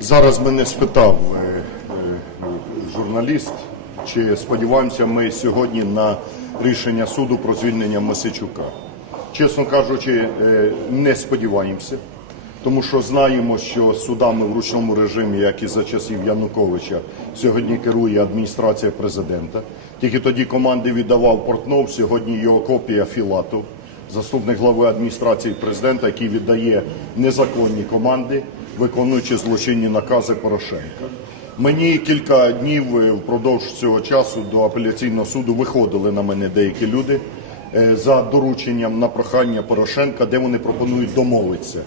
Зараз мене спитав е, е, журналіст, чи сподіваємося ми сьогодні на рішення суду про звільнення Масичука. Чесно кажучи, е, не сподіваємося, тому що знаємо, що судами в ручному режимі, як і за часів Януковича, сьогодні керує адміністрація президента. Тільки тоді команди віддавав Портнов, сьогодні його копія Філатов заступник глави адміністрації президента, який віддає незаконні команди, виконуючи злочинні накази Порошенка. Мені кілька днів е, впродовж цього часу до апеляційного суду виходили на мене деякі люди е, за дорученням на прохання Порошенка, де вони пропонують домовитися.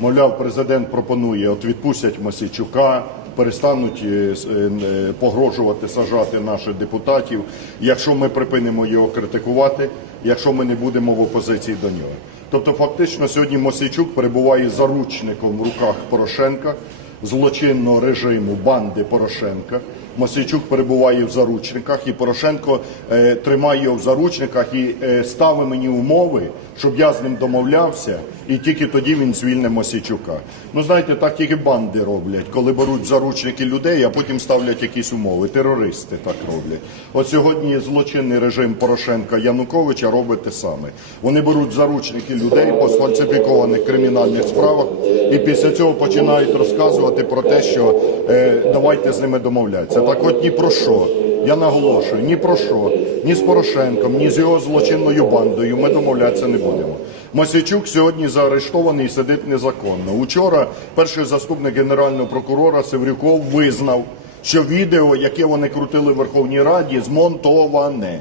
Мовляв, президент пропонує, от відпустять Масичука, перестануть е, погрожувати, сажати наших депутатів, якщо ми припинимо його критикувати, якщо ми не будемо в опозиції до нього. Тобто, фактично, сьогодні Мосійчук перебуває заручником в руках Порошенка, злочинного режиму банди Порошенка. Мосійчук перебуває в заручниках, і Порошенко е, тримає його в заручниках і е, ставить мені умови, щоб я з ним домовлявся, і тільки тоді він звільне Мосійчука. Ну знаєте, так тільки банди роблять, коли беруть заручники людей, а потім ставлять якісь умови. Терористи так роблять. От сьогодні злочинний режим Порошенка Януковича робить те саме. Вони беруть заручники людей по сфальсифікованих кримінальних справах, і після цього починають розказувати про те, що е, давайте з ними домовлятися. Так от ні про що. Я наголошую, ні про що, ні з Порошенком, ні з його злочинною бандою ми домовлятися не будемо. Мосійчук сьогодні заарештований і сидить незаконно. Учора перший заступник генерального прокурора Севрюков визнав, що відео, яке вони крутили в Верховній Раді, змонтоване.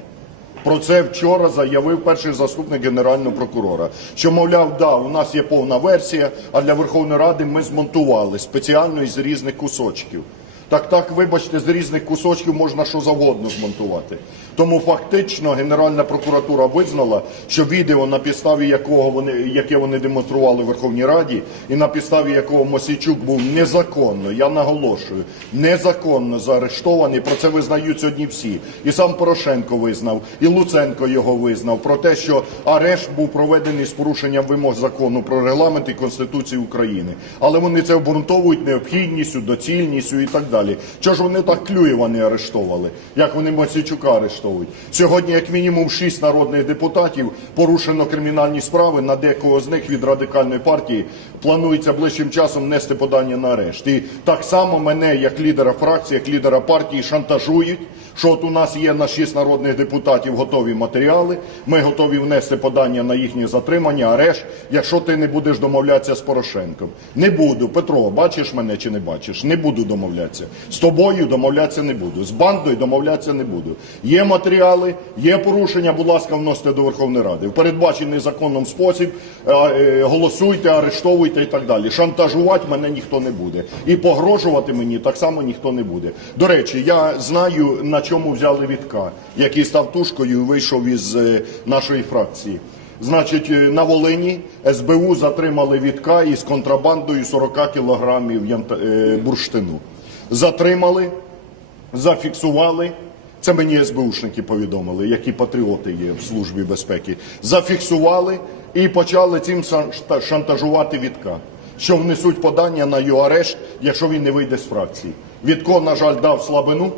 Про це вчора заявив перший заступник генерального прокурора. Що, мовляв, да, у нас є повна версія, а для Верховної Ради ми змонтували спеціально із різних кусочків. Так, так, вибачте, з різних кусочків можна що завгодно змонтувати. Тому фактично Генеральна прокуратура визнала, що відео, на підставі якого вони, яке вони демонстрували в Верховній Раді, і на підставі якого Мосійчук був незаконно, я наголошую, незаконно заарештований. Про це визнають сьогодні всі. І сам Порошенко визнав, і Луценко його визнав про те, що арешт був проведений з порушенням вимог закону про регламент і Конституції України. Але вони це обґрунтовують необхідністю, доцільністю і так далі. Чого ж вони так Клюєва не арештовали, як вони Мосійчука арештовують? Сьогодні, як мінімум, шість народних депутатів порушено кримінальні справи. На декого з них від радикальної партії планується ближчим часом нести подання на арешт. І так само мене, як лідера фракції, як лідера партії, шантажують. Що от у нас є на шість народних депутатів готові матеріали. Ми готові внести подання на їхнє затримання, арешт, якщо ти не будеш домовлятися з Порошенком. Не буду, Петро, бачиш мене чи не бачиш? Не буду домовлятися. З тобою домовлятися не буду. З бандою домовлятися не буду. Є матеріали, є порушення. Будь ласка, вносите до Верховної Ради. В передбачений законом спосіб е, е, голосуйте, арештовуйте і так далі. Шантажувати мене ніхто не буде. І погрожувати мені так само ніхто не буде. До речі, я знаю на чому взяли Вітка, який став тушкою і вийшов із е, нашої фракції. Значить, е, на Волині СБУ затримали Вітка із контрабандою 40 кілограмів е, бурштину. Затримали, зафіксували. Це мені СБУшники повідомили, які патріоти є в службі безпеки. Зафіксували і почали цим шантажувати Вітка, що внесуть подання на його арешт, якщо він не вийде з фракції. Вітко, на жаль, дав слабину,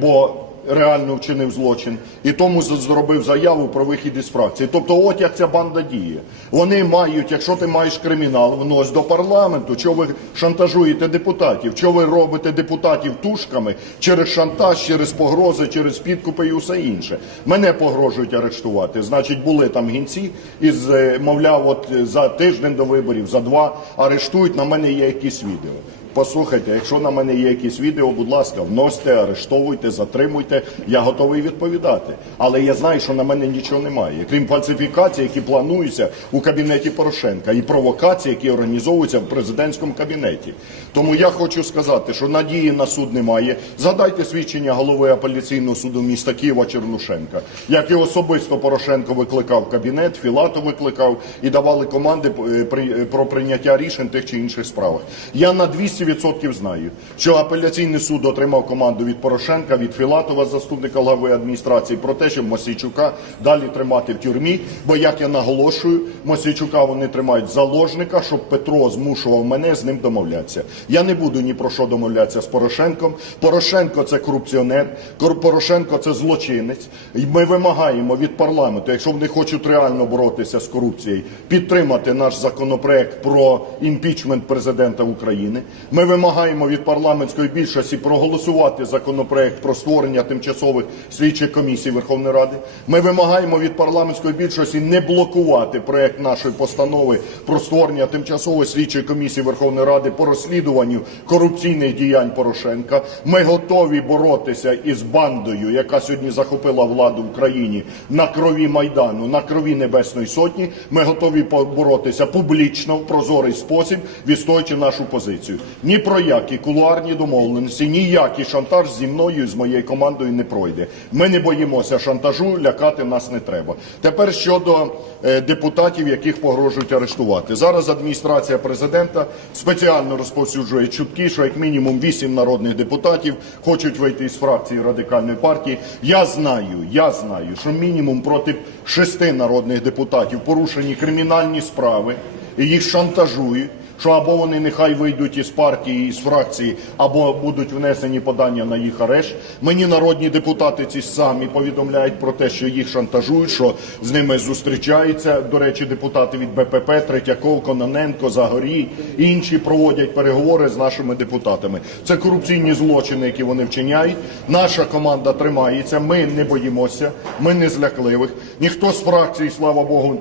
бо реально вчинив злочин, і тому зробив заяву про вихід із фракції. Тобто, от як ця банда діє. Вони мають, якщо ти маєш кримінал, внось до парламенту. Чого ви шантажуєте депутатів? Чого ви робите депутатів тушками через шантаж, через погрози, через підкупи і усе інше? Мене погрожують арештувати. Значить, були там гінці, із е, мовляв, от е, за тиждень до виборів, за два арештують. На мене є якісь відео. Послухайте, якщо на мене є якісь відео, будь ласка, вносьте, арештовуйте, затримуйте. Я готовий відповідати. Але я знаю, що на мене нічого немає, крім фальсифікацій, які плануються у кабінеті Порошенка, і провокацій, які організовуються в президентському кабінеті. Тому я хочу сказати, що надії на суд немає. Згадайте свідчення голови апеляційного суду міста Києва Чернушенка, як і особисто Порошенко викликав кабінет, Філатов викликав і давали команди е, е, про прийняття рішень тих чи інших справах. Я на 200 200% знаю, що апеляційний суд отримав команду від Порошенка, від Філатова, заступника глави адміністрації, про те, щоб Мосійчука далі тримати в тюрмі. Бо як я наголошую, Мосійчука вони тримають заложника, щоб Петро змушував мене з ним домовлятися. Я не буду ні про що домовлятися з Порошенком. Порошенко це корупціонер, Кор- Порошенко це злочинець. І ми вимагаємо від парламенту, якщо вони хочуть реально боротися з корупцією, підтримати наш законопроект про імпічмент президента України. Ми вимагаємо від парламентської більшості проголосувати законопроект про створення тимчасових слідчих комісій Верховної Ради. Ми вимагаємо від парламентської більшості не блокувати проект нашої постанови про створення тимчасової слідчої комісії Верховної Ради по розслідуванню корупційних діянь Порошенка. Ми готові боротися із бандою, яка сьогодні захопила владу в країні на крові майдану, на крові Небесної Сотні. Ми готові боротися публічно в прозорий спосіб, відстоюючи нашу позицію. Ні про які кулуарні домовленості, ніякий шантаж зі мною і з моєю командою не пройде. Ми не боїмося шантажу, лякати нас не треба. Тепер щодо е, депутатів, яких погрожують арештувати. Зараз адміністрація президента спеціально розповсюджує чутки, що як мінімум 8 народних депутатів хочуть вийти із фракції радикальної партії. Я знаю, я знаю, що мінімум проти шести народних депутатів порушені кримінальні справи і їх шантажують. Що або вони нехай вийдуть із партії, із фракції, або будуть внесені подання на їх арешт. Мені народні депутати ці самі повідомляють про те, що їх шантажують, що з ними зустрічаються. До речі, депутати від БПП, Третьяков, Кононенко, Загорій, інші проводять переговори з нашими депутатами. Це корупційні злочини, які вони вчиняють. Наша команда тримається. Ми не боїмося, ми не злякливих. Ніхто з фракції, слава Богу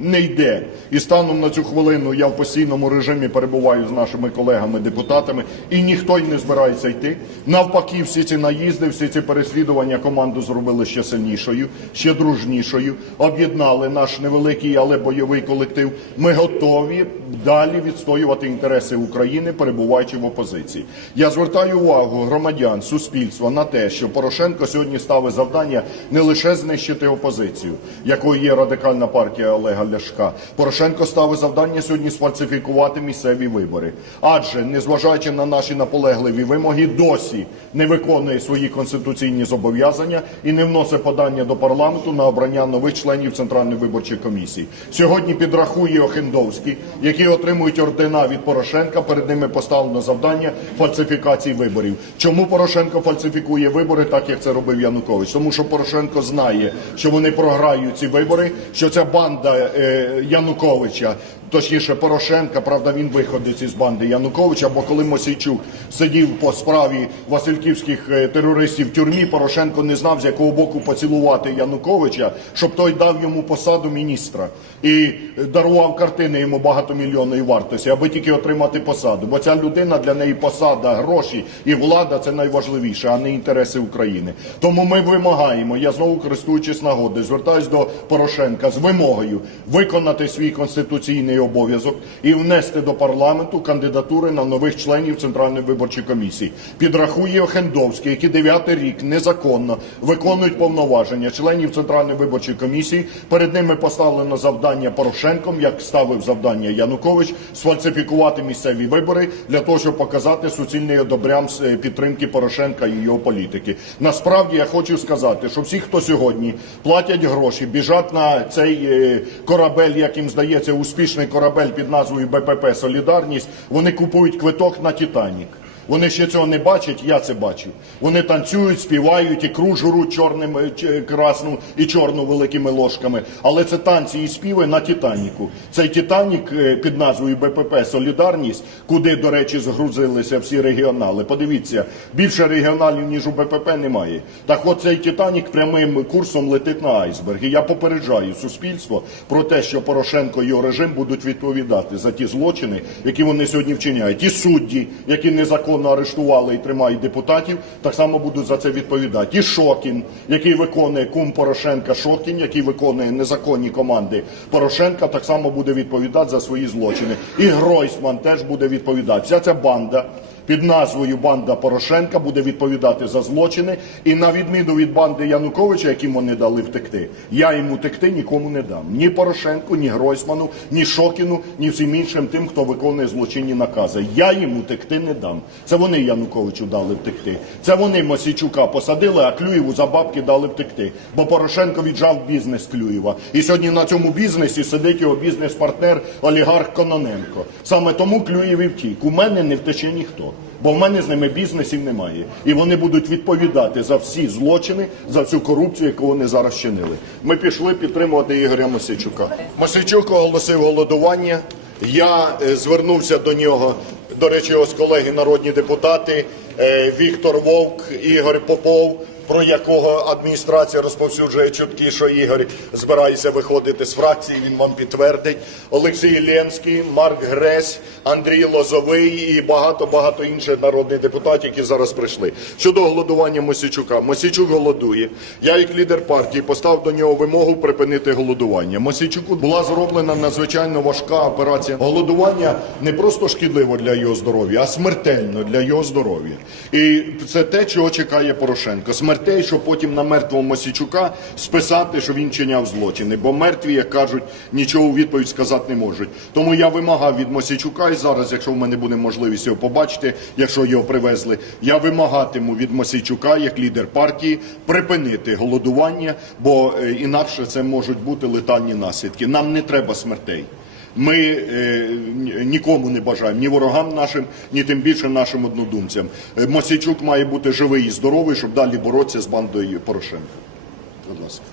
не йде. І станом на цю хвилину я в постійному режимі перебуваю з нашими колегами-депутатами, і ніхто й не збирається йти. Навпаки, всі ці наїзди, всі ці переслідування команду зробили ще сильнішою, ще дружнішою. Об'єднали наш невеликий, але бойовий колектив. Ми готові далі відстоювати інтереси України, перебуваючи в опозиції. Я звертаю увагу громадян, суспільства на те, що Порошенко сьогодні ставить завдання не лише знищити опозицію, якою є радикальна партія Олега Ляшка. Порошенко ставить завдання сьогодні сфальсифікувати місцеві вибори. Адже, незважаючи на наші наполегливі вимоги, досі не виконує свої конституційні зобов'язання і не вносить подання до парламенту на обрання нових членів Центральної виборчої комісії. Сьогодні підрахує Охендовський, які отримують ордена від Порошенка. Перед ними поставлено завдання фальсифікації виборів. Чому Порошенко фальсифікує вибори, так як це робив Янукович? Тому що Порошенко знає, що вони програють ці вибори, що ця банда Януковича. Точніше, Порошенка, правда, він виходить із банди Януковича, бо коли Мосійчук сидів по справі васильківських е, терористів в тюрмі, Порошенко не знав, з якого боку поцілувати Януковича, щоб той дав йому посаду міністра і дарував картини йому багатомільйонної вартості, аби тільки отримати посаду. Бо ця людина для неї посада, гроші і влада це найважливіше, а не інтереси України. Тому ми вимагаємо, я знову користуючись нагодою, звертаюсь до Порошенка з вимогою виконати свій конституційний обов'язок і внести до парламенту кандидатури на нових членів Центральної виборчої комісії. Підрахує Охендовський, які дев'ятий рік незаконно виконують повноваження членів Центральної виборчої комісії. Перед ними поставлено завдання Порошенком, як ставив завдання Янукович, сфальсифікувати місцеві вибори для того, щоб показати суцільний одобрям е, підтримки Порошенка і його політики. Насправді я хочу сказати, що всі, хто сьогодні платять гроші, біжать на цей е, корабель, як їм здається, успішний корабель під назвою БПП Солідарність, вони купують квиток на Титанік. Вони ще цього не бачать, я це бачу. Вони танцюють, співають, ікру жруть чорним, е, ч- красну і чорну великими ложками. Але це танці і співи на Титаніку. Цей Титанік е, під назвою БПП Солідарність, куди, до речі, згрузилися всі регіонали. Подивіться, більше регіоналів, ніж у БПП, немає. Так от цей Титанік прямим курсом летить на айсберг. І я попереджаю суспільство про те, що Порошенко і його режим будуть відповідати за ті злочини, які вони сьогодні вчиняють. І судді, які незаконно арештували і тримають депутатів, так само будуть за це відповідати. І Шокін, який виконує кум Порошенка Шокін, який виконує незаконні команди Порошенка, так само буде відповідати за свої злочини. І Гройсман теж буде відповідати. Вся ця банда під назвою Банда Порошенка буде відповідати за злочини. І на відміну від банди Януковича, яким вони дали втекти, я йому текти нікому не дам. Ні Порошенку, ні Гройсману, ні Шокіну, ні всім іншим тим, хто виконує злочинні накази. Я йому текти не дам. Це вони Януковичу дали втекти. Це вони Мосійчука посадили, а Клюєву за бабки дали втекти. Бо Порошенко віджав бізнес Клюєва. І сьогодні на цьому бізнесі сидить його бізнес-партнер олігарх Кононенко. Саме тому Клюєв і втік. У мене не втече ніхто. Бо в мене з ними бізнесів немає. І вони будуть відповідати за всі злочини, за всю корупцію, яку вони зараз чинили. Ми пішли підтримувати Ігоря Мосичука. Мосичук оголосив голодування. Я е, звернувся до нього. До речі, ось колеги народні депутати е, Віктор Вовк, Ігор Попов про якого адміністрація розповсюджує чутки, що Ігор збирається виходити з фракції. Він вам підтвердить. Олексій Ленський, Марк Гресь, Андрій Лозовий і багато багато інших народних депутатів, які зараз прийшли. Щодо голодування Мосічука, Мосічук голодує. Я, як лідер партії, поставив до нього вимогу припинити голодування. Мосічуку була зроблена надзвичайно важка операція. Голодування не просто шкідливо для його здоров'я, а смертельно для його здоров'я. І це те, чого чекає Порошенко. Смертей, щоб потім на мертвого Мосічука списати, що він чиняв злочини. Бо мертві, як кажуть, нічого у відповідь сказати не можуть. Тому я вимагав від Мосічука, і зараз, якщо в мене буде можливість його побачити, якщо його привезли, я вимагатиму від Мосійчука, як лідер партії, припинити голодування, бо е, інакше це можуть бути летальні наслідки. Нам не треба смертей. Ми е, нікому не бажаємо, ні ворогам нашим, ні тим більше нашим однодумцям. Е, Мосійчук має бути живий і здоровий, щоб далі боротися з бандою Порошенка. Будь ласка.